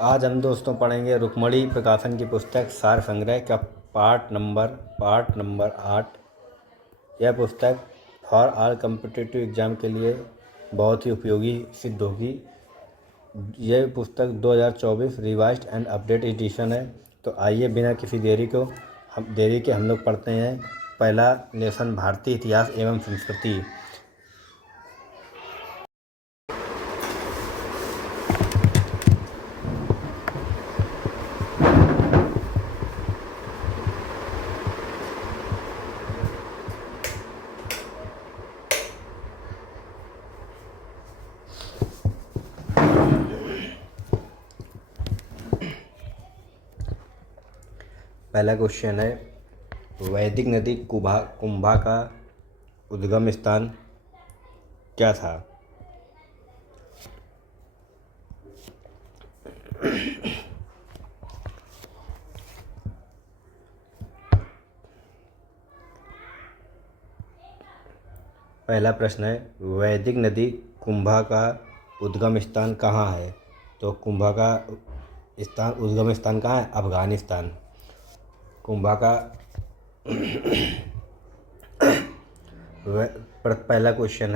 आज हम दोस्तों पढ़ेंगे रुक्मणी प्रकाशन की पुस्तक सार संग्रह का पार्ट नंबर 8। यह पुस्तक फॉर ऑल कम्पिटिटिव एग्ज़ाम के लिए बहुत ही उपयोगी सिद्ध होगी। यह पुस्तक 2024 रिवाइज्ड एंड अपडेट एडिशन है। तो आइए बिना किसी देरी के हम लोग पढ़ते हैं। पहला लेसन भारतीय इतिहास एवं संस्कृति। पहला क्वेश्चन है, वैदिक नदी कुंभा का उद्गम स्थान क्या था? पहला प्रश्न है, वैदिक नदी कुंभा का उद्गम स्थान कहाँ है? तो कुंभा का उद्गम स्थान कहाँ है? अफगानिस्तान। कुंभा का पहला क्वेश्चन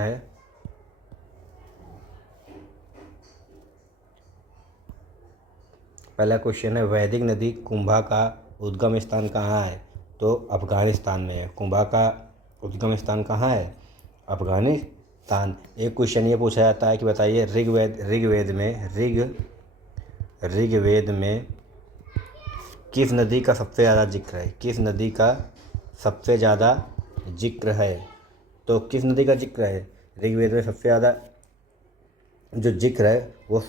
है, वैदिक नदी कुंभा का उद्गम स्थान कहाँ है? तो अफगानिस्तान में है। कुंभा का उद्गम स्थान कहाँ है? अफगानिस्तान। एक क्वेश्चन ये पूछा जाता है कि बताइए ऋग्वेद में किस नदी का सबसे ज़्यादा जिक्र है? किस नदी का सबसे ज़्यादा जिक्र है? तो किस नदी का जिक्र है? ऋग्वेद में सबसे ज़्यादा जो जिक्र है वह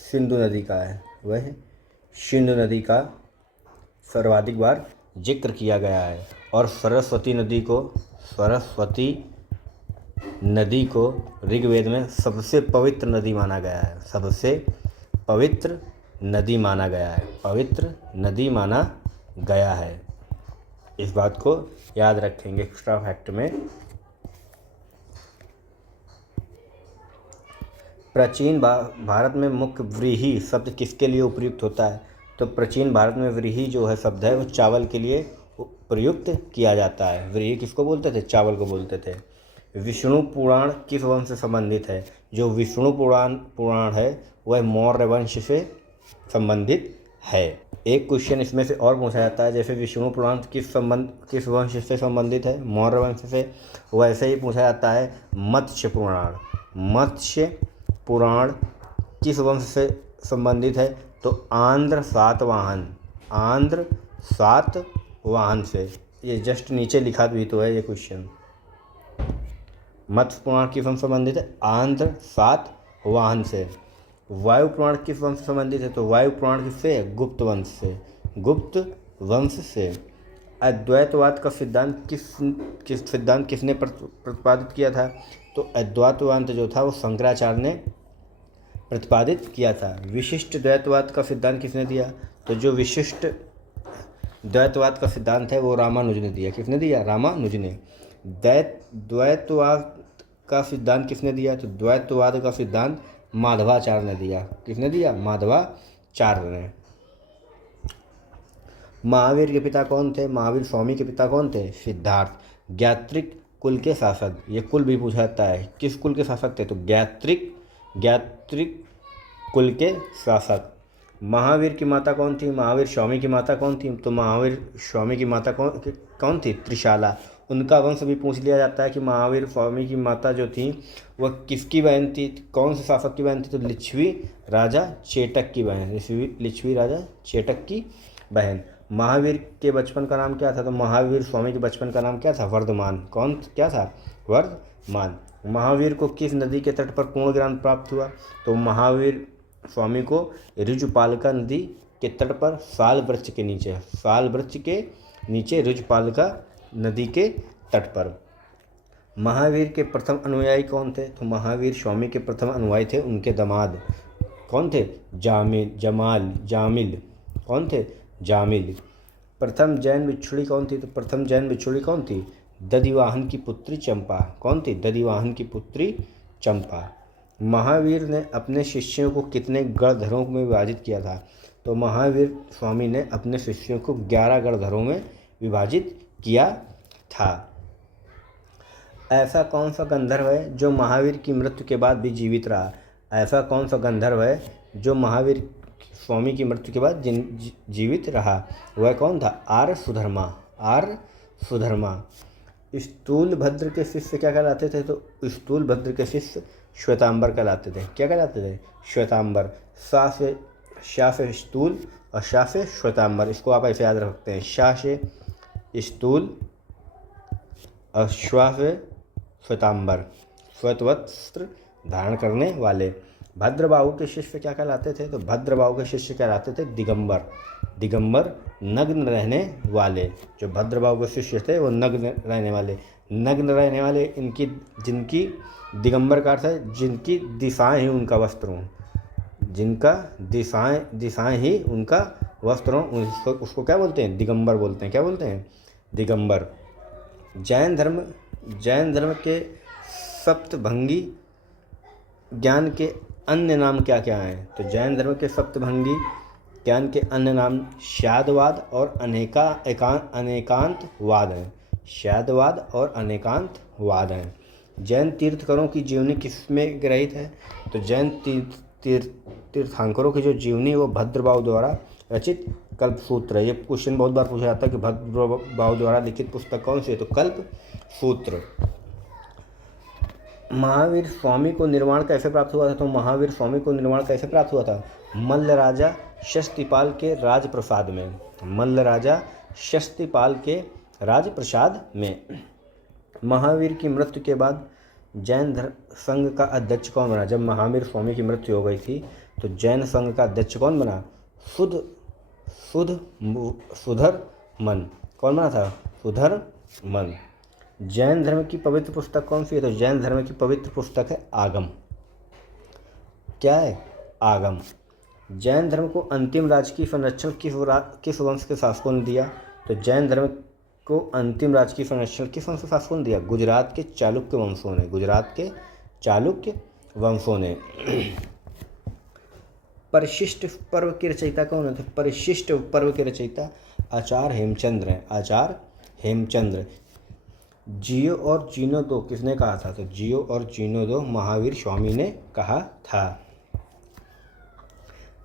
सिंधु नदी का है। वह सिंधु नदी का सर्वाधिक बार जिक्र किया गया है। और सरस्वती नदी को ऋग्वेद में सबसे पवित्र नदी माना गया है। सबसे पवित्र नदी माना गया है। इस बात को याद रखेंगे एक्स्ट्रा फैक्ट में। प्राचीन भारत में मुख्य व्रीहि शब्द किसके लिए उपयुक्त होता है? तो प्राचीन भारत में व्रीहि जो है शब्द है वो चावल के लिए प्रयुक्त किया जाता है। व्रीहि किसको बोलते थे? चावल को बोलते थे। विष्णु पुराण किस वंश से संबंधित है? जो विष्णु पुराण है वह मौर्य वंश से संबंधित है। एक क्वेश्चन इसमें से और पूछा जाता है, जैसे विष्णु पुराण किस वंश से संबंधित है? मौर्य वंश से। वैसे ही पूछा जाता है मत्स्य पुराण किस वंश से संबंधित है? तो आंध्र सातवाहन से। ये जस्ट नीचे लिखा भी तो है ये क्वेश्चन। मत्स्य पुराण किस वंश से संबंधित है? आंध्र सातवाहन से। वायु पुराण किस वंश से संबंधित है? तो वायु पुराण किससे? गुप्त वंश से। अद्वैतवाद का सिद्धांत किसने प्रतिपादित किया था? तो अद्वैतवाद जो था वो शंकराचार्य ने प्रतिपादित किया था। विशिष्ट द्वैतवाद का सिद्धांत किसने दिया? तो जो विशिष्ट द्वैतवाद का सिद्धांत है वो रामानुज ने दिया। किसने दिया? रामानुज ने। द्वैतवाद का सिद्धांत किसने दिया? तो द्वैतवाद का सिद्धांत माधवाचार्य ने दिया। किसने दिया? माधवाचार्य ने। महावीर के पिता कौन थे? महावीर स्वामी के पिता कौन थे? सिद्धार्थ। ज्ञात्रिक कुल के शासक, ये कुल भी पूछा जाता है, किस कुल के शासक थे? तो ज्ञात्रिक कुल के शासक। महावीर की माता कौन थी? महावीर स्वामी की माता कौन थी? तो महावीर स्वामी की माता कौन थी? त्रिशाला। उनका वंश भी पूछ लिया जाता है कि महावीर स्वामी की माता जो थी वह किसकी बहन थी? कौन से शासक की बहन थी? तो लिच्छवी राजा चेटक की बहन। महावीर के बचपन का नाम क्या था? तो महावीर स्वामी के बचपन का नाम क्या था? वर्धमान। क्या था? वर्धमान। महावीर को किस नदी के तट पर पूर्ण ज्ञान प्राप्त हुआ? तो महावीर स्वामी को ऋजुपालिका नदी के तट पर साल वृक्ष के नीचे ऋजुपालिका नदी के तट पर। महावीर के प्रथम अनुयायी कौन थे? तो महावीर स्वामी के प्रथम अनुयायी थे उनके दामाद। कौन थे? जामिल। कौन थे? जामिल। प्रथम जैन भिक्षुणी कौन थी? तो प्रथम जैन भिक्षुणी कौन थी? दधिवाहन की पुत्री चंपा। कौन थी? दधिवाहन की पुत्री चंपा। महावीर ने अपने शिष्यों को कितने गणधरों में विभाजित किया था? तो महावीर स्वामी ने अपने शिष्यों को 11 गणधरों में विभाजित किया था। ऐसा कौन सा गंधर्व है जो महावीर की मृत्यु के बाद भी जीवित रहा? ऐसा कौन सा गंधर्व है जो महावीर स्वामी की मृत्यु के बाद जीवित रहा? वह कौन था? आर्य सुधर्मा। आर्य सुधर्मा। स्थूलभद्र के शिष्य क्या कहलाते थे? तो स्थूलभद्र के शिष्य श्वेतांबर कहलाते थे। क्या कहलाते थे? श्वेतांबर। शा से स्थूल और शा से श्वेतांबर। इसको आप ऐसे याद रख सकते हैं, शा से स्थूल और श्वा से श्वेतांबर, श्वेत वस्त्र धारण करने वाले। भद्रबाहु के शिष्य क्या कहलाते थे? तो भद्रबाहु के शिष्य कहलाते थे दिगंबर। दिगंबर नग्न रहने वाले। जो भद्रबाहु के शिष्य थे वो नग्न रहने वाले। नग्न रहने वाले इनकी, जिनकी दिगंबर का अर्थ है जिनकी दिशाएं ही उनका वस्त्र हों, जिनका दिशाएं ही उनका वस्त्र हों, उसको क्या बोलते हैं? दिगंबर बोलते हैं। क्या बोलते हैं? दिगंबर। जैन धर्म के सप्तभंगी ज्ञान के अन्य नाम क्या क्या हैं? तो जैन धर्म के सप्तभंगी ज्ञान के अन्य नाम शादवाद और अनेकांतवाद हैं। शादवाद और अनेकांतवाद हैं। जैन तीर्थंकरों की जीवनी किसमें ग्रहित है? तो जैन तीर्थंकरों की जो जीवनी वो भद्रबाहु द्वारा रचित कल्पसूत्र है। ये क्वेश्चन बहुत बार पूछा जाता है कि भद्रबाहु द्वारा लिखित पुस्तक कौन सी है? तो कल्पसूत्र। महावीर स्वामी को निर्वाण कैसे प्राप्त हुआ था? तो महावीर स्वामी को निर्वाण कैसे प्राप्त हुआ था? मल्ल राजा शस्तिपाल के राजप्रसाद में। मल्ल राजा शस्तिपाल के राजप्रसाद में। महावीर की मृत्यु के बाद जैन संघ का अध्यक्ष कौन बना? जब महावीर स्वामी की मृत्यु हो गई थी तो जैन संघ का अध्यक्ष कौन बना? सुधर्मन। कौन बना था? सुधर्मन। जैन धर्म की पवित्र पुस्तक कौन सी है? तो जैन धर्म की पवित्र पुस्तक है आगम। क्या है? आगम। जैन धर्म को अंतिम राजकीय संरक्षण किस वंश के शासकों ने दिया? तो जैन धर्म को अंतिम राजकीय संरक्षण किस वंश के शासकों ने दिया? गुजरात के चालुक्य वंशों ने। गुजरात के चालुक्य वंशों ने। परिशिष्ट पर्व के रचयिता कौन है? परिशिष्ट पर्व के रचयिता आचार्य हेमचंद्र हैं। आचार्य हेमचंद्र। जियो और जीनो दो किसने कहा था? तो जियो और जीनो दो महावीर स्वामी ने कहा था।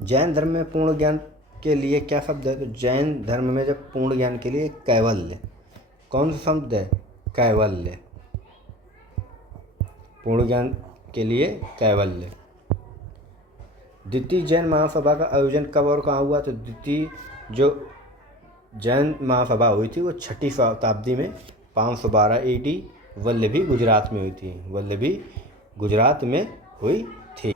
जैन धर्म में पूर्ण ज्ञान के लिए क्या शब्द है? तो जैन धर्म में जब पूर्ण ज्ञान के लिए कैवल्य। कौन सा शब्द है? कैवल्य। पूर्ण ज्ञान के लिए कैवल्य। द्वितीय जैन महासभा का आयोजन कब और कहाँ हुआ? तो द्वितीय जो जैन महासभा हुई थी वो 6वीं शताब्दी में 512 AD वल्लभी गुजरात में हुई थी। वल्लभी गुजरात में हुई थी।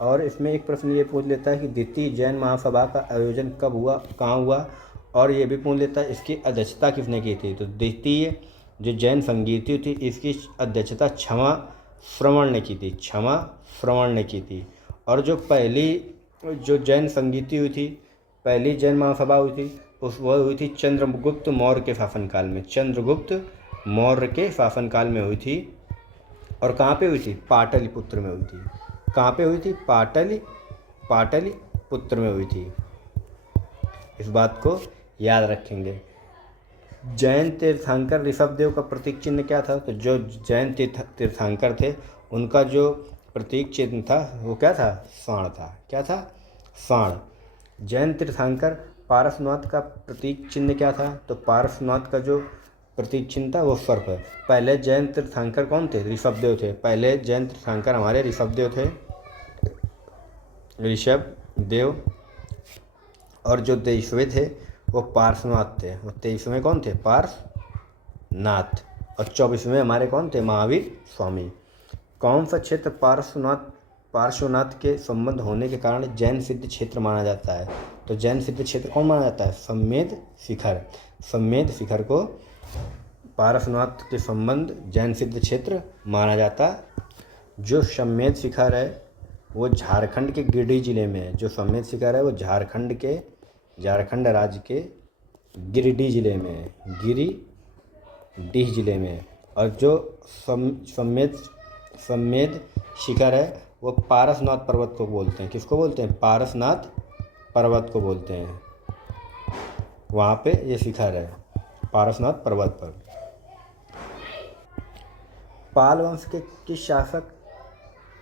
और इसमें एक प्रश्न ये पूछ लेता है कि द्वितीय जैन महासभा का आयोजन कब हुआ, कहाँ हुआ, और ये भी पूछ लेता है इसकी अध्यक्षता किसने की थी? तो द्वितीय जो जैन संगीति थी इसकी अध्यक्षता क्षमा श्रवण ने की थी। क्षमा श्रवण ने की थी। और जो पहली जो जैन संगीति हुई थी, पहली जैन महासभा हुई थी, वह हुई थी चंद्रगुप्त मौर्य के शासनकाल में। चंद्रगुप्त मौर्य के शासनकाल में हुई थी। और कहाँ पे हुई थी? पाटलिपुत्र में हुई थी। कहाँ पे हुई थी? पाटलिपुत्र में हुई थी। इस बात को याद रखेंगे। जैन तीर्थंकर ऋषभदेव का प्रतीक चिन्ह क्या था? तो जो जैन तीर्थंकर थे उनका जो प्रतीक चिन्ह था वो क्या था? साण था। क्या था? साण। जैन तीर्थंकर पारसनाथ का प्रतीक चिन्ह क्या था? तो पारसनाथ का जो प्रतीक चिन्ह था वो सर्प है। पहले जैन तीर्थंकर कौन थे? ऋषभदेव थे। पहले जैन तीर्थंकर हमारे ऋषभदेव थे। ऋषभदेव। और जो 23वें थे वो पार्श्वनाथ थे। और 23वें कौन थे? पार्श्वनाथ। और 24वें हमारे कौन थे? महावीर स्वामी। कौन सा क्षेत्र पार्श्वनाथ के संबंध होने के कारण जैन सिद्ध क्षेत्र माना जाता है? तो जैन सिद्ध क्षेत्र कौन माना जाता है? सम्मेद शिखर। सम्मेद शिखर को पार्श्वनाथ के संबंध जैन सिद्ध क्षेत्र माना जाता। जो सम्मेद शिखर है वो झारखंड के गिरिडीह जिले में है। जो सम्मेद शिखर है वो झारखंड राज्य के गिरिडीह जिले में है। गिरिडीह जिले में। और जो सम्मेद शिखर है वो पारसनाथ पर्वत को बोलते हैं। किसको बोलते हैं? पारसनाथ पर्वत को बोलते हैं। वहाँ पे ये शिखर है पारसनाथ पर्वत पर। पाल वंश के किस शासक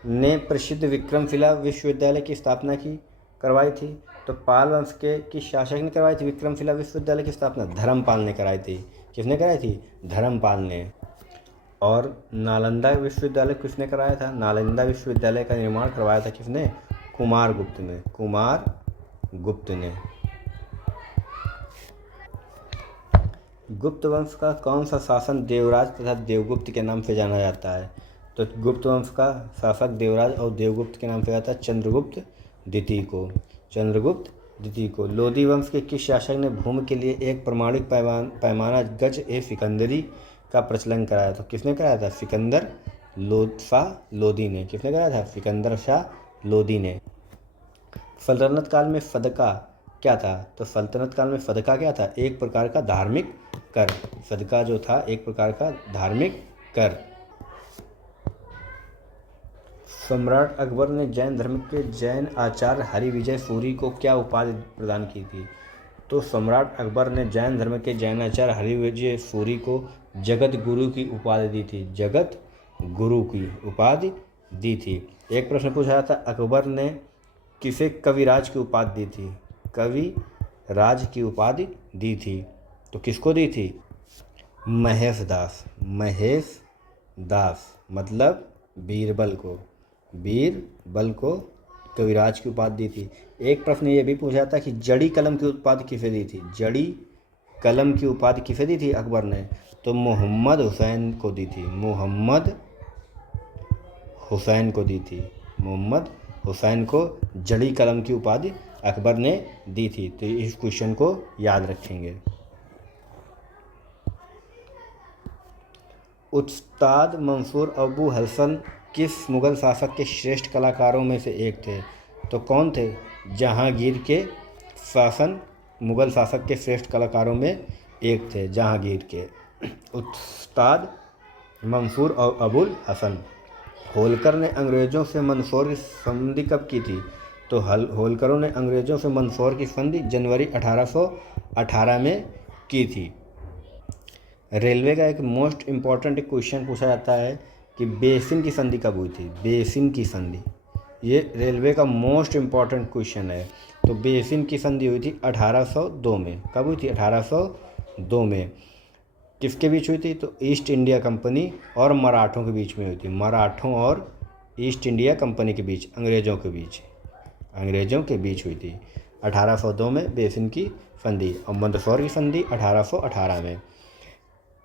ने प्रसिद्ध विक्रमशिला विश्वविद्यालय की स्थापना करवाई थी? तो पाल वंश के किस शासक ने करवाई थी विक्रमशिला विश्वविद्यालय की स्थापना? धर्मपाल ने कराई थी। किसने कराई थी? धर्मपाल ने। और नालंदा विश्वविद्यालय किसने कराया था? नालंदा विश्वविद्यालय का निर्माण करवाया था किसने? कुमारगुप्त ने। कुमारगुप्त ने। गुप्त वंश का कौन सा शासन देवराज तथा देवगुप्त के नाम से जाना जाता है? तो गुप्त वंश का शासक देवराज और देवगुप्त के नाम से जाता है चंद्रगुप्त द्वितीय को। चंद्रगुप्त द्वितीय को। लोदी वंश के किस शासक ने भूमि के लिए एक प्रमाणिक पैमाना गज ए सिकंदरी का प्रचलन कराया? तो किसने कराया था? सिकंदर शाह लोदी ने। किसने कराया था? सिकंदर शाह लोदी ने। सल्तनत काल में सदका क्या था? तो सल्तनत काल में सदका क्या था? एक प्रकार का धार्मिक कर। सदका जो था एक प्रकार का धार्मिक कर। सम्राट अकबर ने जैन धर्म के जैन आचार्य हरिविजय सूरी को क्या उपाधि प्रदान की थी? तो सम्राट अकबर ने जैन धर्म के जैनाचार्य हरिविजय सूरी को जगत गुरु की उपाधि दी थी। जगत गुरु की उपाधि दी थी। एक प्रश्न पूछा था, अकबर ने किसे कविराज की उपाधि दी थी? कविराज की उपाधि दी थी। तो किसको दी थी? महेश दास। महेश दास मतलब बीरबल को। बीरबल को कविराज की उपाधि दी थी। एक प्रश्न ये भी पूछा था कि जड़ी कलम की उपाधि किसे दी थी? जड़ी कलम की उपाधि किसे दी थी अकबर ने? तो मोहम्मद हुसैन को दी थी। मोहम्मद हुसैन को दी थी। मोहम्मद हुसैन को जड़ी कलम की उपाधि अकबर ने दी थी। तो इस क्वेश्चन को याद रखेंगे। उस्ताद मंसूर अबू हसन किस मुग़ल शासक के श्रेष्ठ कलाकारों में से एक थे? तो कौन थे? जहांगीर के शासन मुग़ल शासक के श्रेष्ठ कलाकारों में एक थे जहांगीर के उस्ताद मंसूर और अबुल हसन। होलकर ने अंग्रेज़ों से मंदसौर की संधि कब की थी? तो होलकरों ने अंग्रेज़ों से मंदसौर की संधि जनवरी 1818 में की थी। रेलवे का एक मोस्ट इम्पॉर्टेंट क्वेश्चन पूछा जाता है कि बेसिन की संधि कब हुई थी? बेसिन की संधि, ये रेलवे का मोस्ट इम्पॉर्टेंट क्वेश्चन है। तो बेसिन की संधि हुई थी 1802 में। कब हुई थी? 1802 में। किसके बीच हुई थी? तो ईस्ट इंडिया कंपनी और मराठों के बीच में हुई थी। मराठों और ईस्ट इंडिया कंपनी के बीच, अंग्रेज़ों के बीच हुई थी 1802 में बेसिन की संधि। और मंदसौर की संधि 1818 में।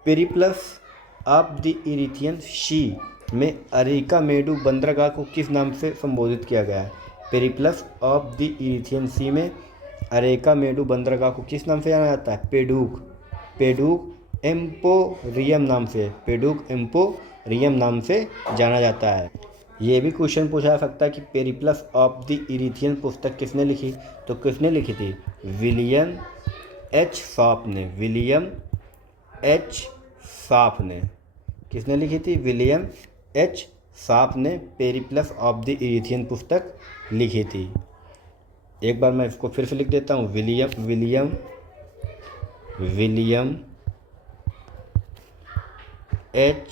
पेरिप्लस ऑफ द इरिथियन सी में अरिकामेडु बंदरगाह को किस नाम से संबोधित किया गया है? पेरिप्लस ऑफ द इरिथियन सी में अरिकामेडु बंदरगाह को किस नाम से जाना जाता है? पेडुक एम्पोरियम नाम से। पेडुक एम्पोरियम नाम से जाना जाता है। ये भी क्वेश्चन पूछा जा सकता है कि पेरिप्लस ऑफ द इरिथियन पुस्तक किसने लिखी? तो किसने लिखी थी? विलियम एच शॉप ने। विलियम एच शॉप ने। किसने लिखी थी? विलियम एच शॉप ने पेरिप्लस ऑफ द इरिथियन पुस्तक लिखी थी। एक बार मैं इसको फिर से लिख देता हूँ। विलियम एच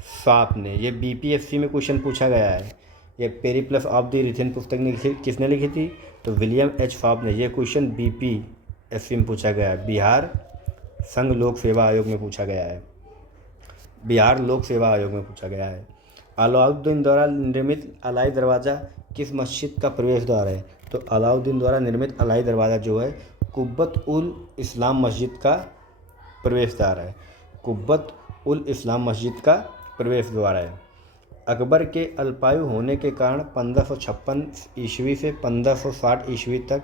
शॉप ने। ये बीपीएससी में क्वेश्चन पूछा गया है। ये पेरिप्लस ऑफ द इरिथियन पुस्तक किसने लिखी थी? तो विलियम एच शॉप ने। ये क्वेश्चन बीपीएससी में पूछा गया है। बिहार संघ लोक सेवा आयोग में पूछा गया है। बिहार लोक सेवा आयोग में पूछा गया है। अलाउद्दीन द्वारा निर्मित अलाई दरवाज़ा किस मस्जिद का प्रवेश द्वार है? तो अलाउद्दीन द्वारा निर्मित अलाई दरवाज़ा जो है कुब्बत उल इस्लाम मस्जिद का प्रवेश द्वार है। कुब्बत उल इस्लाम मस्जिद का प्रवेश द्वार है। अकबर के अल्पायु होने के कारण 1556 ईस्वी से 1560 ईस्वी तक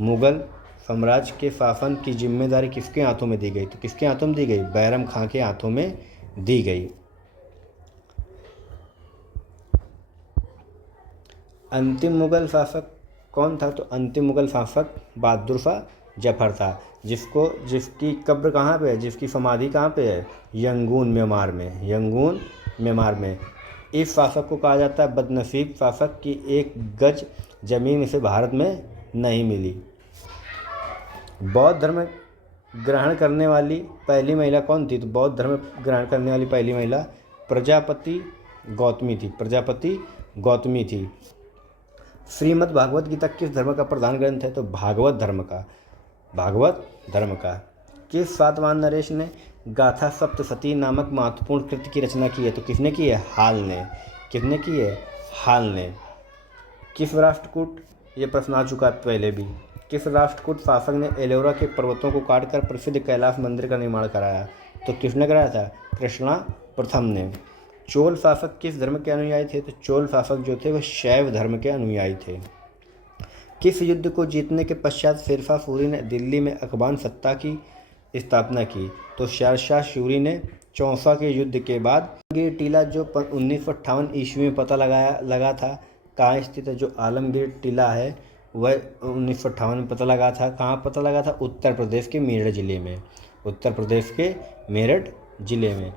मुग़ल साम्राज्य के शासन की जिम्मेदारी किसके हाथों में दी गई? तो किसके हाथों में दी गई? बैरम खां के हाथों में दी गई। अंतिम मुग़ल शासक कौन था? तो अंतिम मुग़ल शासक बहादुर शाह जफर था। जिसकी कब्र कहाँ पे है? जिसकी समाधि कहाँ पे है? यंगून म्यांमार में। यंगून म्यांमार में। इस शासक को कहा जाता है बदनसीब शासक कि एक गज जमीन इसे भारत में नहीं मिली। बौद्ध धर्म ग्रहण करने वाली पहली महिला कौन थी? तो बौद्ध धर्म ग्रहण करने वाली पहली महिला प्रजापति गौतमी थी। प्रजापति गौतमी थी। श्रीमद् भागवत गीता किस धर्म का प्रधान ग्रंथ है? तो भागवत धर्म का। भागवत धर्म का। किस सातवाहन नरेश ने गाथा सप्तशती नामक महत्वपूर्ण कृति की रचना की है? तो किसने की है? हाल ने। किसने की है? हाल ने। किस राष्ट्रकूट, ये प्रश्न आ चुका है पहले भी, किस राष्ट्रकूट शासक ने एलोरा के पर्वतों को काटकर प्रसिद्ध कैलाश मंदिर का निर्माण कराया? तो किसने कराया था? कृष्णा प्रथम ने। चोल शासक किस धर्म के अनुयायी थे? तो चोल शासक जो थे वह शैव धर्म के अनुयायी थे। किस युद्ध को जीतने के पश्चात शेरशाह सूरी ने दिल्ली में अफगान सत्ता की स्थापना की? तो शेरशाह सूरी ने चौसा के युद्ध के बाद आलमगीर टीला जो 1958 ईस्वी में पता लगा था, कहाँ स्थित है? जो आलमगीर टीला है वह 1958 में पता लगा था। कहाँ पता लगा था? उत्तर प्रदेश के मेरठ जिले में। उत्तर प्रदेश के मेरठ जिले में।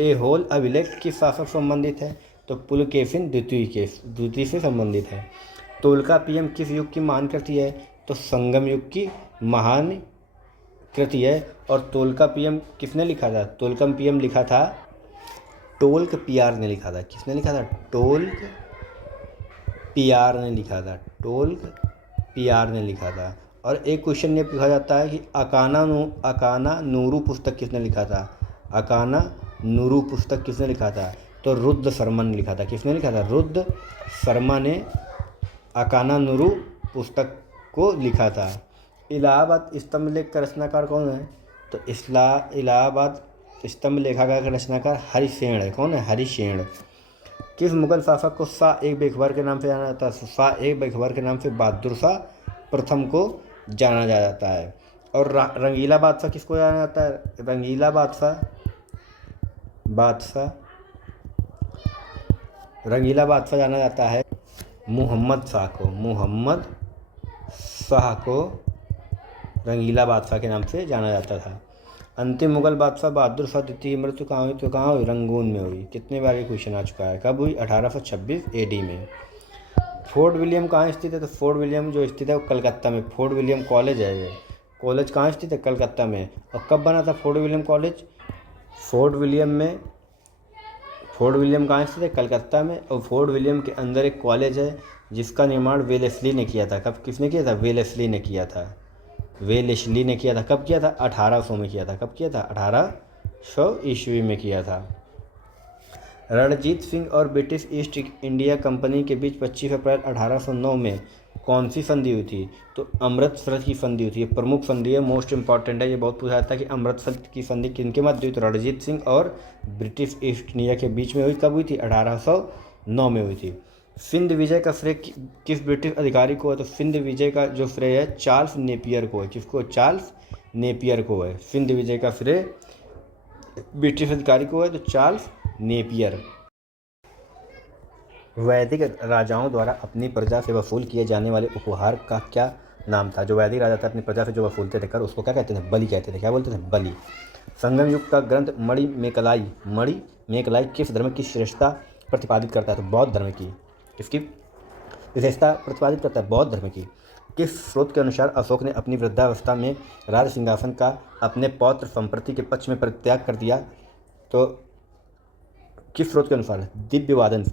ऐहोल अभिलेख किस शासक से संबंधित है? तो पुलकेशिन द्वितीय से संबंधित है। तोल्कापियम किस युग की महान कृति है? तो संगम युग की महान कृति है। और तोल्कापियम किसने लिखा था? तोल्कापियम लिखा था टोल्कापियर ने लिखा था। किसने लिखा था? टोल्कापियर ने लिखा था। टोल्कापियर ने लिखा था। और एक क्वेश्चन ये पूछा जाता है कि अकाना नूरू पुस्तक किसने लिखा था? अकाना नूरू पुस्तक किसने लिखा था? तो रुद्र शर्मा ने लिखा था। किसने लिखा था? रुद्र शर्मा ने अकाना नूरू पुस्तक को लिखा था। इलाहाबाद स्तंभ लेख का रचनाकार कौन है? तो इलाहाबाद स्तंभ लेखा का रचनाकार हरिसेन है। कौन है? हरिसेन। किस मुगल शासक को शाह एक बेखबर के नाम से जाना जाता है? शाह एक बेखबर के नाम से बहादुर शाह प्रथम को जाना जाता है। और रंगीला बादशाह किसको जाना जाता है? रंगीला रंगीला बादशाह जाना जाता है मुहम्मद शाह को रंगीला बादशाह के नाम से जाना जाता था। अंतिम मुगल बादशाह बहादुर शाह द्वितीय मृत्यु कहाँ हुई? तो कहाँ हुई? रंगून में हुई। कितने बार ये क्वेश्चन आ चुका है? कब हुई? 1826 AD में। फोर्ट विलियम कहाँ स्थित है? तो फोर्ट विलियम जो स्थित है वो कलकत्ता में। फोर्ट विलियम कॉलेज है। ये कॉलेज कहाँ स्थित है? कलकत्ता में। और कब बना था fort William college? Fort William कहाँ स्थित है? कलकत्ता में। और फोर्ट विलियम के अंदर एक कॉलेज है जिसका निर्माण वेलेस्ली ने किया था। कब किसने किया था? वेलेस्ली ने किया था। कब किया था? 1800 में किया था। कब किया था? 1800 ईस्वी में किया था। रणजीत सिंह और ब्रिटिश ईस्ट इंडिया कंपनी के बीच 25 अप्रैल 1809 में कौन सी संधि हुई थी? तो अमृतसर की संधि हुई थी। ये प्रमुख संधि है, मोस्ट इंपॉर्टेंट है। ये बहुत पूछा जाता है कि अमृतसर की संधि किनके मध्य हुई? तो रणजीत सिंह और ब्रिटिश ईस्ट इंडिया के बीच में हुई। कब हुई थी? 1809 में हुई थी। सिंध विजय का श्रेय किस ब्रिटिश अधिकारी को है? तो सिंध विजय का जो श्रेय है चार्ल्स नेपियर को है। किसको? चार्ल्स नेपियर को है। सिंध विजय का श्रेय ब्रिटिश अधिकारी को है, तो चार्ल्स नेपियर। वैदिक राजाओं द्वारा अपनी प्रजा से वसूल किए जाने वाले उपहार का क्या नाम था? जो वैदिक राजा थे अपनी प्रजा से जो वसूलते थे कर, उसको क्या कहते थे? बलि कहते थे। क्या बोलते थे? बलि। संगम युग का ग्रंथ मणिमेकलाई किस धर्म की श्रेष्ठता प्रतिपादित करता है? तो बौद्ध धर्म की। इसकी विशेषता प्रतिपादित करता है बौद्ध धर्म की। किस स्रोत के अनुसार अशोक ने अपनी वृद्धावस्था में राज सिंहासन का अपने पौत्र संप्रति के पक्ष में परित्याग कर दिया? तो किस स्रोत के अनुसार? दिव्यवादन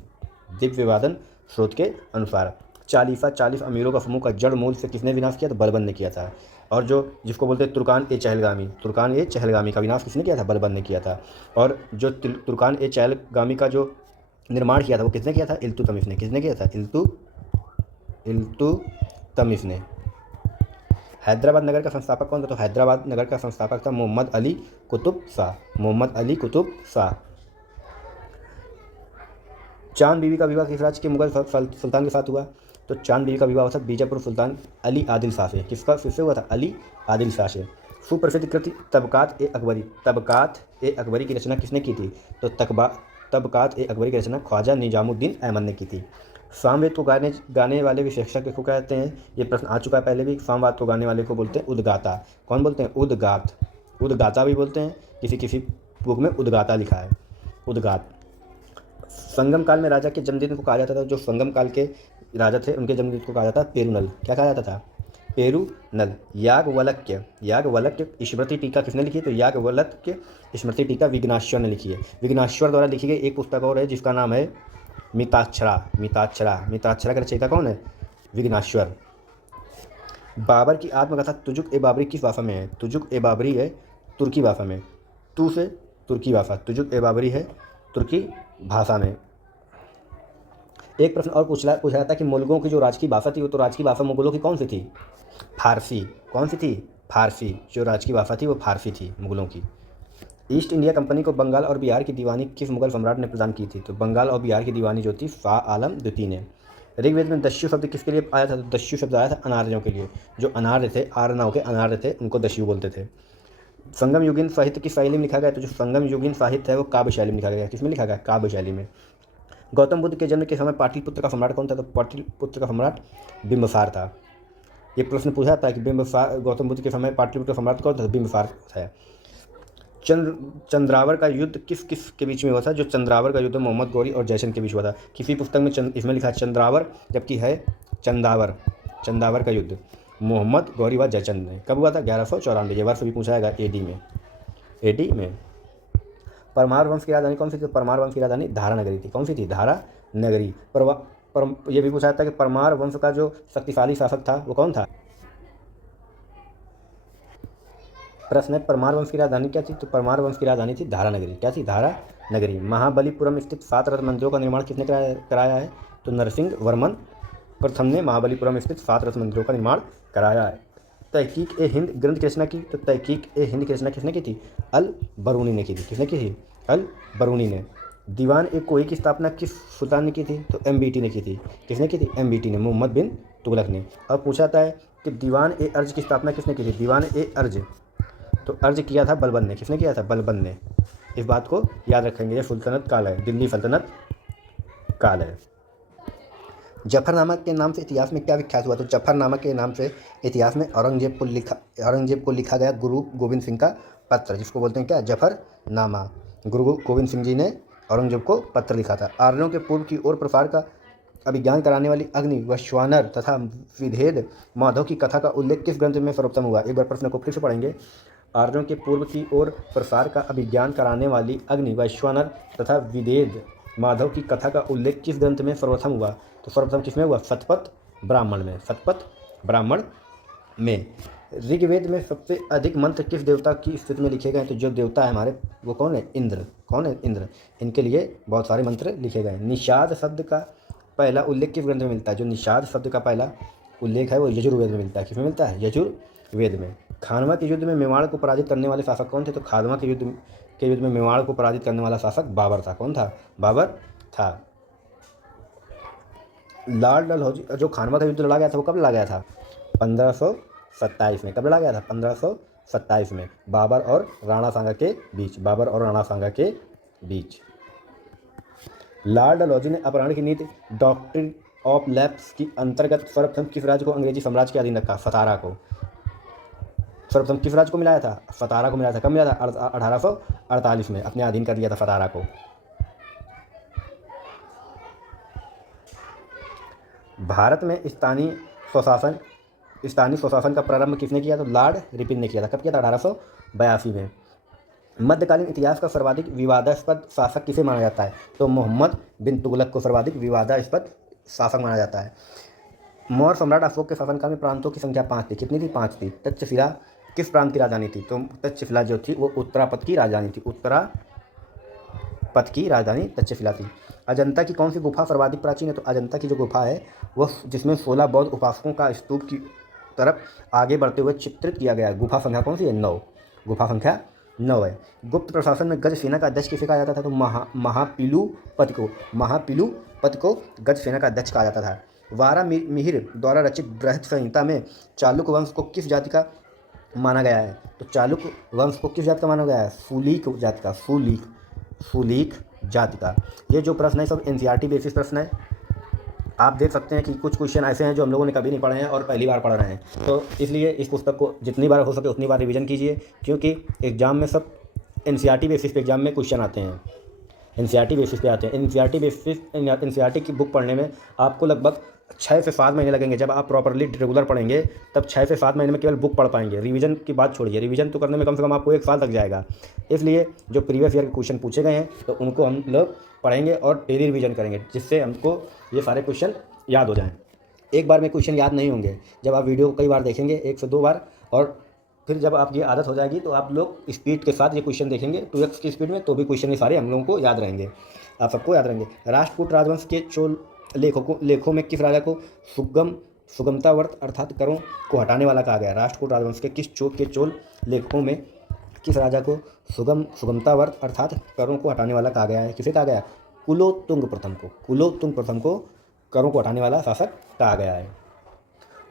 स्रोत के अनुसार। 40 अमीरों का समूह का जड़ मूल से किसने विनाश किया? तो बलबन ने किया था। और जिसको बोलते हैं तुर्कान ए चहलगामी का विनाश किसने किया था? बलबन ने किया था। और जो तुर्कान ए चहलगामी का जो निर्माण किया था वो किसने किया था? इल्तुतमिश ने। किसने किया था? इल्तुतमिश ने। हैदराबाद नगर का संस्थापक कौन था? तो हैदराबाद नगर का संस्थापक था मोहम्मद अली कुतुब शाह। चांद बीबी का विवाह किस राज्य के मुगल सुल्तान के साथ हुआ? तो चांद बीबी का विवाह हुआ था बीजापुर सुल्तान अली आदिल शाह से। किससे हुआ था? अली आदिल शाह से। सुप्रसिद्ध कृति तबकात ए अकबरी की रचना किसने की थी? तो तबकात ए अकबरी की रचना ख्वाजा निजामुद्दीन अहमद ने की थी। सामवेद को गाने वाले विशेषज्ञ को कहते हैं? ये प्रश्न आ चुका है पहले भी। सामवेद को गाने वाले को बोलते हैं उद्गाता। कौन बोलते हैं? उद्गाता भी बोलते हैं। किसी बुक में उद्गाता लिखा है। उद्गात। संगम काल में राजा के जन्मदिन को कहा जाता था, जो संगम काल के राजा थे उनके जन्मदिन को कहा जाता था पेरुनल। क्या कहा जाता था? पेरुनल। याज्ञवल्क्य स्मृति टीका किसने लिखी है? तो याज्ञवल्क्य स्मृति टीका विघ्नाश्वर ने लिखी है। विघ्नाश्वर द्वारा लिखी गई एक पुस्तक और है जिसका नाम है मिताक्षरा का रचयिता कौन है? विघ्नाश्वर। बाबर की आत्मकथा तुजुक ए बाबरी किस भाषा में है? तुजुक ए बाबरी है तुर्की भाषा में। तू से तुर्की भाषा, तुजुक ए बाबरी है तुर्की भाषा में। एक प्रश्न और पूछा था कि मुगलों की जो राजकीय भाषा थी वो तो राजकीय भाषा मुगलों की कौन सी थी? फारसी। कौन सी थी? फारसी। जो राजकीय भाषा थी वो फारसी थी मुगलों की। ईस्ट इंडिया कंपनी को बंगाल और बिहार की दीवानी किस मुगल सम्राट ने प्रदान की थी? तो बंगाल और बिहार की दीवानी जो थी शाह आलम द्वितीय ने। ऋग्वेद में दस्यु शब्द किसके लिए आया था? तो दस्यु शब्द आया था अनार्यों के लिए। जो अनार्य थे, आर्यनाओं के अनार्य थे, उनको दस्यु बोलते थे। संगम युगीन साहित्य किस शैली में लिखा गया? तो जो संगम युगीन साहित्य है वो काव्य शैली में लिखा गया है। किसमें लिखा गया? काव्य शैली में। गौतम बुद्ध के जन्म के समय पाटलिपुत्र का सम्राट कौन था? तो पाटलिपुत्र का सम्राट बिंबिसार था। ये प्रश्न पूछा था कि बिंबिसार, गौतम बुद्ध के समय पाटलिपुत्र का सम्राट कौन था? बिंबिसार है। चंद्रावर का युद्ध किस किस के बीच में हुआ था? जो चंद्रावर का युद्ध मोहम्मद गौरी और जयचंद के बीच हुआ था। किसी पुस्तक में इसमें लिखा है चंद्रावर, जबकि है चंदावर। चंदावर का युद्ध मोहम्मद गौरी व जयचंद ने कब हुआ था? 1194। ये वर्ष भी पूछा जाएगा एडी में। परमार वंश की राजधानी कौन सी थी? परमार वंश की राजधानी धारा नगरी थी। कौन सी थी? धारा नगरी। ये भी पूछा था कि परमार वंश का जो शक्तिशाली शासक था वो कौन था? प्रश्न है परमार वंश की राजधानी क्या थी? तो परमार वंश की राजधानी थी धारा नगरी। क्या थी? धारा नगरी। महाबलीपुरम स्थित 7 रत्न मंदिरों का निर्माण किसने कराया है? तो नरसिंह वर्मन प्रथम ने महाबलीपुरम स्थित 7 रत्न मंदिरों का निर्माण कराया है। तहकीक ए हिंद ग्रंथ की रचना की? तो तहकीक ए हिंद की रचना किसने की थी? अल बरूनी ने की थी। किसने की थी? अल बरूनी ने। दीवान ए कोई की स्थापना किस सुल्तान ने की थी? तो MBT ने की थी। किसने की थी? MBT ने, मोहम्मद बिन तुगलक ने। और पूछा था कि दीवान ए अर्ज की स्थापना किसने की थी? दीवान ए अर्ज, तो अर्ज किया था बलबन ने। किसने किया था? बलबन ने। इस बात को याद रखेंगे। ये सुल्तनत काल है, दिल्ली सल्तनत काल है। जफरनामा के नाम से इतिहास में क्या विख्यात हुआ? तो जफरनामा के नाम से इतिहास में औरंगजेब को लिखा गया गुरु गोविंद सिंह का पत्र, जिसको बोलते हैं क्या? जफरनामा। गुरु गोविंद सिंह जी ने औरंगजेब को पत्र लिखा था। आर्यों के पूर्व की ओर प्रसार का अभिज्ञान कराने वाली अग्नि, वैश्वानर तथा विधेद माधव की कथा का उल्लेख किस ग्रंथ में सर्वप्रथम हुआ? एक बार प्रश्न को फिर से पढ़ेंगे। आर्यों के पूर्व की ओर प्रसार का अभिज्ञान कराने वाली अग्नि, वैश्वानर तथा विधेद माधव की कथा का उल्लेख किस ग्रंथ में सर्वप्रथम हुआ? तो सर्वप्रथम किसमें हुआ? शतपथ ब्राह्मण में। शतपथ ब्राह्मण में। ऋग्वेद में सबसे अधिक मंत्र किस देवता की स्तुति में लिखे गए? तो जो देवता है हमारे वो कौन है? इंद्र। कौन है? इंद्र। इनके लिए बहुत सारे मंत्र लिखे गए। निषाद शब्द का पहला उल्लेख किस ग्रंथ में मिलता है? जो निषाद शब्द का पहला उल्लेख है वो यजुर्वेद में मिलता है। किसमें मिलता है? यजुर्वेद में। खानवा के युद्ध में मेवाड़ को पराजित करने वाले शासक कौन थे? तो खानवा के युद्ध में मेवाड़ को पराजित करने वाला शासक बाबर था। कौन था? बाबर था। लाल डलहौजी जो खानवा का युद्ध लड़ा गया था वो कब लड़ा गया था? 1527 में। कब लड़ा गया था? 1527 में। बाबर और राणा सांगा के बीच। लॉर्ड डलहौजी ने अपहरण की नीति डॉक्ट्रिन ऑफ लैप्स की अंतर्गत सर्वप्रथम किस राज्य को अंग्रेजी साम्राज्य के अधीन रखा? सतारा को। सर्वप्रथम किस राज्य को मिलाया था? सतारा को मिलाया था। कब मिला था? 1848 में अपने अधीन कर दिया था सतारा को। भारत में स्थानीय स्वशासन का प्रारंभ किसने किया? तो लॉर्ड रिपन ने किया था। कब किया था? 1882 में। मध्यकालीन इतिहास का सर्वाधिक विवादास्पद शासक किसे माना जाता है? तो मोहम्मद बिन तुगलक को सर्वाधिक विवादास्पद शासक माना जाता है। मौर्य सम्राट अशोक के शासनकाल में प्रांतों की संख्या 5 थी। कितनी थी? 5 थी। तक्षशिला किस प्रांत की राजधानी थी? तो तक्षशिला जो थी वो उत्तरापथ की राजधानी थी। उत्तरापथ की राजधानी तक्षशिला थी। अजंता की कौन सी गुफा सर्वाधिक प्राचीन है? तो अजंता की जो गुफा है वह जिसमें 16 बौद्ध उपासकों का स्तूप की तरफ आगे बढ़ते हुए चित्रित किया गया है। गुफा संख्या कौन सी है? 9। गुफा संख्या 9 है। गुप्त प्रशासन में गज सेना का अध्यक्ष किसे कहा जाता था? तो महापिलुपत को गज सेना का अध्यक्ष कहा जाता था। वारा मिहिर द्वारा रचित बृहत संहिता में चालुक्य वंश को किस जाति का माना गया है? तो चालुक्य वंश को किस जाति का माना गया है? फूलीक जाति का। फूलीक जाति का। ये जो प्रश्न है सब NCERT बेसिस प्रश्न है। आप देख सकते हैं कि कुछ क्वेश्चन ऐसे हैं जो हम लोगों ने कभी नहीं पढ़े हैं और पहली बार पढ़ रहे हैं, तो इसलिए इस पुस्तक को जितनी बार हो सके उतनी बार रिवीजन कीजिए, क्योंकि एग्ज़ाम में सब NCERT बेसिस पे एग्ज़ाम में क्वेश्चन आते हैं। एनसीईआरटी बेसिस पे आते हैं। एनसीईआरटी की बुक पढ़ने में आपको लगभग 6 से 7 महीने लगेंगे। जब आप प्रॉपरली रेगुलर पढ़ेंगे तब 6 से 7 महीने में केवल बुक पढ़ पाएंगे। रिवीजन की बात छोड़िए, रिवीजन तो करने में कम से कम आपको 1 साल लग जाएगा। इसलिए जो प्रीवियस ईयर के क्वेश्चन पूछे गए हैं तो उनको हम लोग पढ़ेंगे और डेली रिवीजन करेंगे, जिससे हमको ये सारे क्वेश्चन याद हो जाएँ। एक बार में क्वेश्चन याद नहीं होंगे, जब आप वीडियो को कई बार देखेंगे, 1 से 2 बार, और फिर जब आपकी आदत हो जाएगी तो आप लोग स्पीड के साथ ये क्वेश्चन देखेंगे 2x की स्पीड में, तो भी क्वेश्चन ये सारे हम लोगों को याद रहेंगे, आप सबको याद रहेंगे। राष्ट्रकूट राजवंश के चोल लेखों में किस राजा को सुगमतावर्त अर्थात करों को हटाने वाला कहा गया? राष्ट्रकूट राजवंश के चोल लेखों में किस राजा को सुगमतावर्त अर्थात करों को हटाने वाला कहा गया है? किसे कहा गया? कुलोत्तुंग प्रथम को करों को हटाने वाला शासक कहा गया है।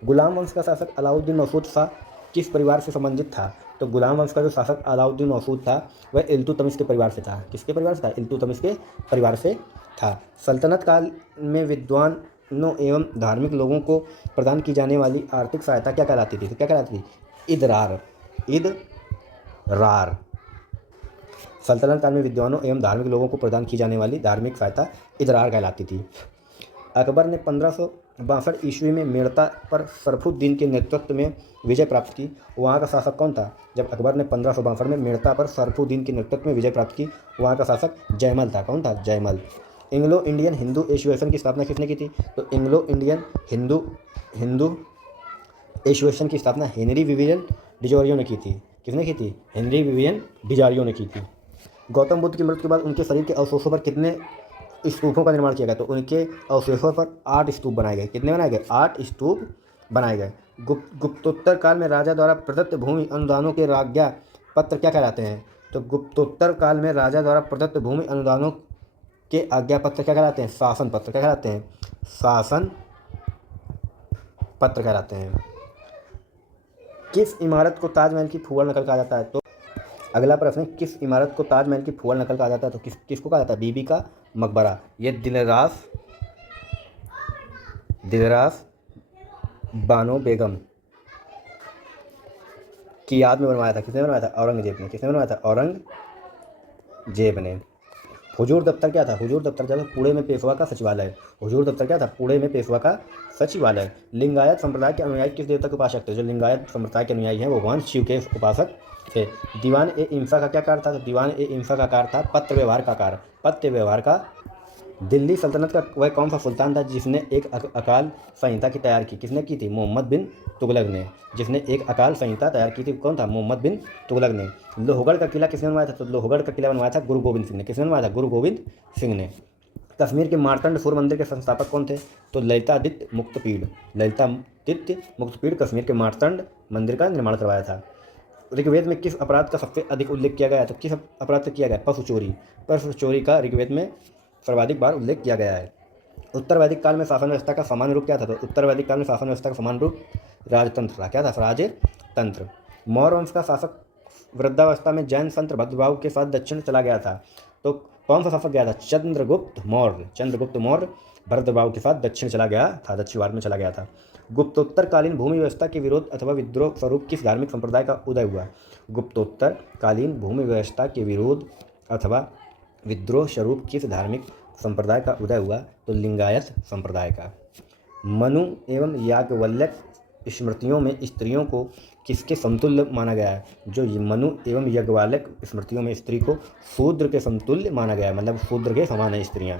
गुलाम वंश का शासक अलाउद्दीन मसूद शाह किस परिवार से संबंधित था? तो गुलाम वंश का जो शासक अलाउद्दीन मसूद था वह इल्तुतमिश के परिवार से था। किसके परिवार से था? इल्तुतमिश के परिवार से था। सल्तनत काल में विद्वानों एवं धार्मिक लोगों को प्रदान की जाने वाली आर्थिक सहायता क्या कहलाती थी? तो क्या कहलाती थी? इदरार। सल्तनत काल में विद्वानों एवं धार्मिक लोगों को प्रदान की जाने वाली धार्मिक सहायता इदरार कहलाती थी। अकबर ने 1562 ईस्वी में मेड़ता पर सरफुद्दीन के नेतृत्व में विजय प्राप्त की। वहाँ का शासक कौन था? जब अकबर ने 1562 में मेड़ता पर सरफुद्दीन के नेतृत्व में विजय प्राप्त की, वहाँ का शासक जयमल था। कौन था? Jaimal. Anglo Indian Hindu association की स्थापना किसने की थी? तो एंग्लो इंडियन हिंदू एसोसिएशन की स्थापना हेनरी विवियन डिजोरियो ने की थी। किसने की थी? हेनरी विवियन डिजोरियो ने की थी। गौतम बुद्ध की मृत्यु के बाद उनके शरीर के अवशेषों पर कितने स्तूपों का निर्माण किया गया? तो उनके अवशेषों पर 8 स्तूप बनाए गए। कितने बनाए गए? 8 स्तूप बनाए गए। गुप्तोत्तर काल में राजा द्वारा प्रदत्त भूमि अनुदानों के राज्ञा पत्र क्या कहलाते हैं? तो गुप्तोत्तर काल में राजा द्वारा प्रदत्त भूमि अनुदानों के आज्ञा पत्र क्या कहलाते हैं? शासन पत्र। क्या कहलाते हैं? शासन पत्र कहलाते हैं। किस इमारत को ताजमहल की फूहड़ नकल कहा जाता है? तो अगला प्रश्न है, किस इमारत को ताजमहल की फूहड़ नकल कहा जाता है? तो किसको कहा जाता है? बीबी का मकबरा। ये दिलरास बानो बेगम की याद में बनवाया था। किसने बनवाया था? औरंगजेब ने। किसने बनवाया था? औरंगजेब ने। हुजूर दफ्तर क्या था? हुजूर दफ्तर क्या था? पुणे में पेशवा का सचिवालय। हुजूर दफ्तर क्या था? पुणे में पेशवा का सचिवालय। लिंगायत संप्रदाय के अनुयायी किस देवता के उपासक थे? जो लिंगायत संप्रदाय के अनुयायी हैं वो भगवान शिव के उपासक थे। दीवान ए इंसा का क्या कार्य था? तो दीवान ए इंसा का कार्य था पत्र व्यवहार का कार्य। पत्र व्यवहार का। दिल्ली सल्तनत का वह कौन सा सुल्तान था जिसने एक अकाल संहिता की तैयार की? किसने की थी? मोहम्मद बिन तुगलक ने। जिसने एक अकाल संहिता तैयार की थी कौन था? मोहम्मद बिन तुगलक ने। लोहगढ़ का किला किसने बनवाया था? तो लोहगढ़ का किला बनवाया था गुरु गोविंद सिंह ने। किसने बनवाया था? गुरु गोविंद सिंह ने। कश्मीर के मार्तंड सूर्य मंदिर के संस्थापक कौन थे? तो ललितादित्य मुक्तपीड़ कश्मीर के मार्तंड मंदिर का निर्माण करवाया था। ऋग्वेद में किस अपराध का सबसे अधिक उल्लेख किया गया है? तो किस अपराध से किया गया? पशु चोरी का ऋग्वेद में सर्वाधिक बार उल्लेख किया गया है। उत्तर वैदिक काल में शासन व्यवस्था का सामान्य रूप क्या था? तो उत्तर वैदिक काल में शासन व्यवस्था का सामान्य रूप राजतंत्र था। क्या था? राजतंत्र। मौर्य वंश का शासक वृद्धावस्था में जैन संत भद्रबाहु के साथ दक्षिण चला गया था। तो कौन सा शासक गया था? चंद्रगुप्त मौर्य भद्रबाहु के साथ दक्षिण चला गया था, दक्षिण भारत में चला गया था। गुप्तोत्तरकालीन भूमि व्यवस्था के विरोध अथवा विद्रोह स्वरूप किस धार्मिक संप्रदाय का उदय हुआ? गुप्तोत्तरकालीन भूमि व्यवस्था के विरोध अथवा विद्रोह स्वरूप किस धार्मिक संप्रदाय का उदय हुआ? तो लिंगायत संप्रदाय का। मनु एवं याज्ञवल्क्य स्मृतियों में स्त्रियों को किसके समतुल्य माना गया है? जो मनु एवं याज्ञवल्क्य स्मृतियों में स्त्री को शूद्र के समतुल्य माना गया है, मतलब शूद्र के समान है स्त्रियां।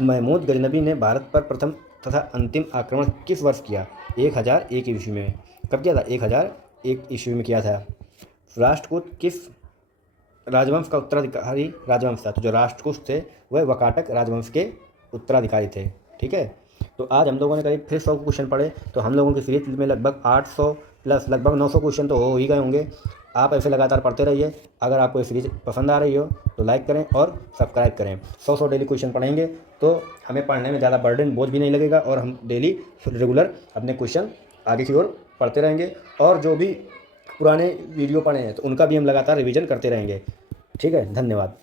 महमूद गजनबी ने भारत पर प्रथम तथा अंतिम आक्रमण किस वर्ष किया? 1001 ईस्वी में। कब किया था? 1001 ईस्वी में किया था। राष्ट्रकूट किस राजवंश का उत्तराधिकारी राजवंश था? तो जो राष्ट्रकूट थे वह वकाटक राजवंश के उत्तराधिकारी थे। ठीक है, तो आज हम लोगों ने करीब फिर 100 क्वेश्चन पढ़े। तो हम लोगों की सीरीज में लगभग 800 प्लस लगभग 900 क्वेश्चन तो हो ही गए होंगे। आप ऐसे लगातार पढ़ते रहिए। अगर आपको ये सीरीज पसंद आ रही हो तो लाइक करें और सब्सक्राइब करें। 100 डेली क्वेश्चन पढ़ेंगे तो हमें पढ़ने में ज़्यादा बर्डन बोझ भी नहीं लगेगा और हम डेली रेगुलर अपने क्वेश्चन आगे की ओर पढ़ते रहेंगे। और जो भी पुराने वीडियो पढ़े हैं तो उनका भी हम लगातार रिवीजन करते रहेंगे। ठीक है, धन्यवाद।